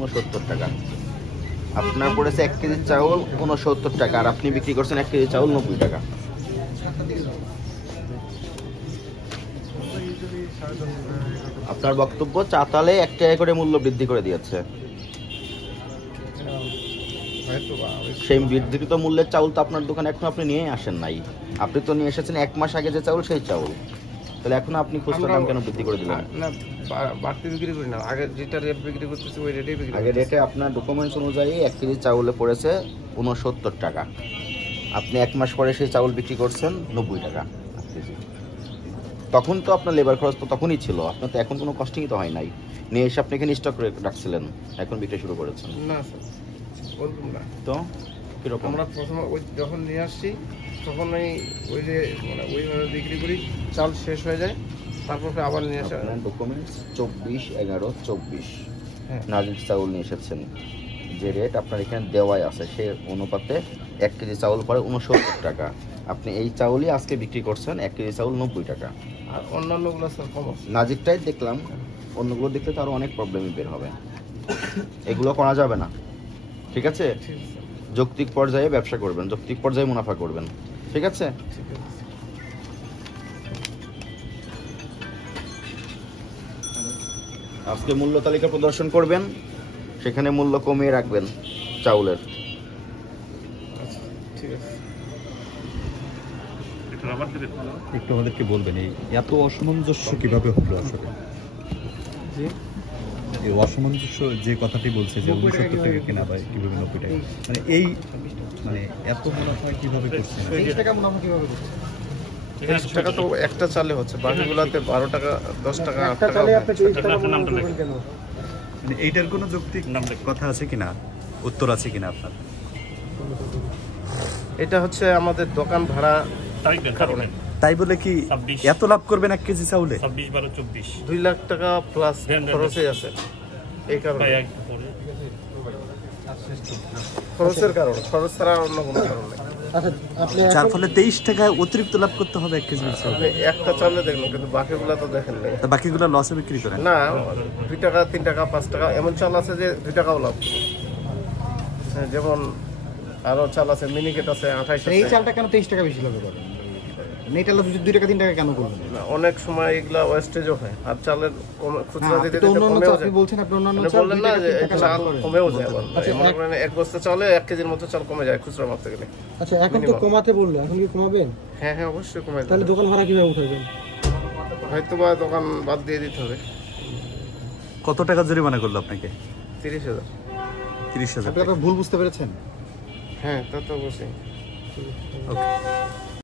69 টাকা। আপনার পড়েছে 1 কেজি চাউল 69 টাকা, আর আপনি বিক্রি করছেন 1 কেজি চাউল 90 টাকা। আপনার বক্তব্য চাতালে 1 টাকা করে মূল্য বৃদ্ধি করে দিয়েছে। সেই বৃদ্ধিকৃত মূল্যের চাউল তো আপনার দোকানে এখন আপনি নিয়ে আসেন নাই। আপনি তো নিয়ে এসেছেন 1 মাস আগে যে চাউল, সেই চাউল। তাহলে এখন আপনি খুচরা দাম কেন বৃদ্ধি করে দিলেন? না, বাড়তি বিক্রি করি না, আগে যেটা রেট বিক্রি করতেছি ওই রেটেই বিক্রি। আগে রেটে আপনার ডকুমেন্টস অনুযায়ী 1 কেজি চাউলে পড়েছে 69 টাকা। আপনি 1 মাস পরে সেই চাউল বিক্রি করছেন 90 টাকা কেজি। তখন তো আপনার লেবার খরচ তো তখনই ছিল, আপনার তো এখন কোনো কস্টিংই তো হয় নাই। নিয়ে এসে আপনি এখানে স্টক করে রাখছিলেন, এখন বিক্রি শুরু করেছেন। না স্যার, বলতুম না তো কিরকম? আমরা প্রথমে ওই যখন নিয়ে আসছি তখন ওই যে মানে ওইভাবে বিক্রি করি, চাল শেষ হয়ে যায়, তারপর আবার নিয়ে আসা। আপনার ডকুমেন্টস 24/11/24 হ্যাঁ, নাজির চাউল নিয়ে এসেছেন। যে রেট আপনার এখানে দেওয়াই আছে, সে অনুপাতে 1 কেজি চাউল পড়ে 69 টাকা। আপনি এই চাউলই আজকে বিক্রি করছেন 1 কেজি চাউল 90 টাকা। আর অন্যান্যগুলো স্যার কম আছে। নাজিরটাই দেখলাম, অন্যগুলো দেখলে তো আরো অনেক প্রবলেমই বের হবে। এগুলো করা যাবে না, ঠিক আছে? ঠিক আছে স্যার, যৌক্তিক পর্যায়ে ব্যবসা করবেন, যৌক্তিক পর্যায়ে মুনাফা করবেন, ঠিক আছে? ঠিক আছে। আজকে মূল্য তালিকা প্রদর্শন করবেন, সেখানে মূল্য কমিয়ে রাখবেন চাউলের। আচ্ছা, ঠিক আছে। একটু আমাদেরকে বলবেন এই এত অসামঞ্জস্য কিভাবে হলো আসলে? জি, এই অসামঞ্জস্য যে কথাটি বলছে যে 69 টাকা কেনা হয় কিভাবে 90 টাকা, মানে এই মানে এত মুনাফা কিভাবে করছেন? 30 টাকা মুনাফা কিভাবে করছে? 30 টাকা তো একটা চালে হচ্ছে, বাকিগুলাতে 12 টাকা 10 টাকা 8 টাকা। মানে এইটার কোনো যৌক্তিক কথা আছে কিনা, উত্তর আছে কিনা আপনার? এটা হচ্ছে আমাদের দোকান ভাড়া কারণে। তাই বলে কি এত লাভ করবেন 1 কেজি চাউলে? 2 লাখ টাকা প্লাস খরচে আছে, এই কারণে। খরচের কারণ, খরচ ছাড়া অন্য কোনো কারণ নেই। যার ফলে 23 টাকায় অতিরিক্ত লাভ করতে হবে 1 কেজি চাউলে। আপনি একটা চালে দেখলেন, কিন্তু বাকিগুলা তো দেখেন নাই। তা বাকিগুলো লসে বিক্রি করেন? না, 2 টাকা 3 টাকা 5 টাকা এমন চাল আছে যে 2 টাকাও লাভ। হ্যাঁ, যেমন আরো চাল আছে, মিনিকেট আছে 28 এই আছে। চালটা কেন 23 টাকা বেশি লাভ করে? এটা 2 টাকা 3 টাকা কেন করবেন? না, অনেক সময় এগুলা ওয়েস্টেজও হয়, আর চালের খুচরা দিতে আপনি তো দিতে অন্যান্য কমেও চাল, যায়। আপনি বলছেন আপনি অন্যান্য মানে চাল বললেন 2 না টাকা যে 3 টাকা চাল লাভ করে। কমেও যায় আবার। আচ্ছা, মনে করেন 1 বস্তা চালে 1 কেজির মতো চাল কমে যায় খুচরা মারতে গেলে। আচ্ছা, এখন তো কমাতে বললো, এখন কি কমাবেন? হ্যাঁ হ্যাঁ, অবশ্যই কমে তাহলে যাবে। দোকান ভাড়া কিভাবে উঠাবেন? হয়তো বা দোকান বাদ দিয়ে দিতে হবে। কত টাকা জরিমানা করলো আপনাকে? 30,000। 30,000 আপনি টাকা। ভুল বুঝতে পেরেছেন? হ্যাঁ, তা তো অবশ্যই। ওকে।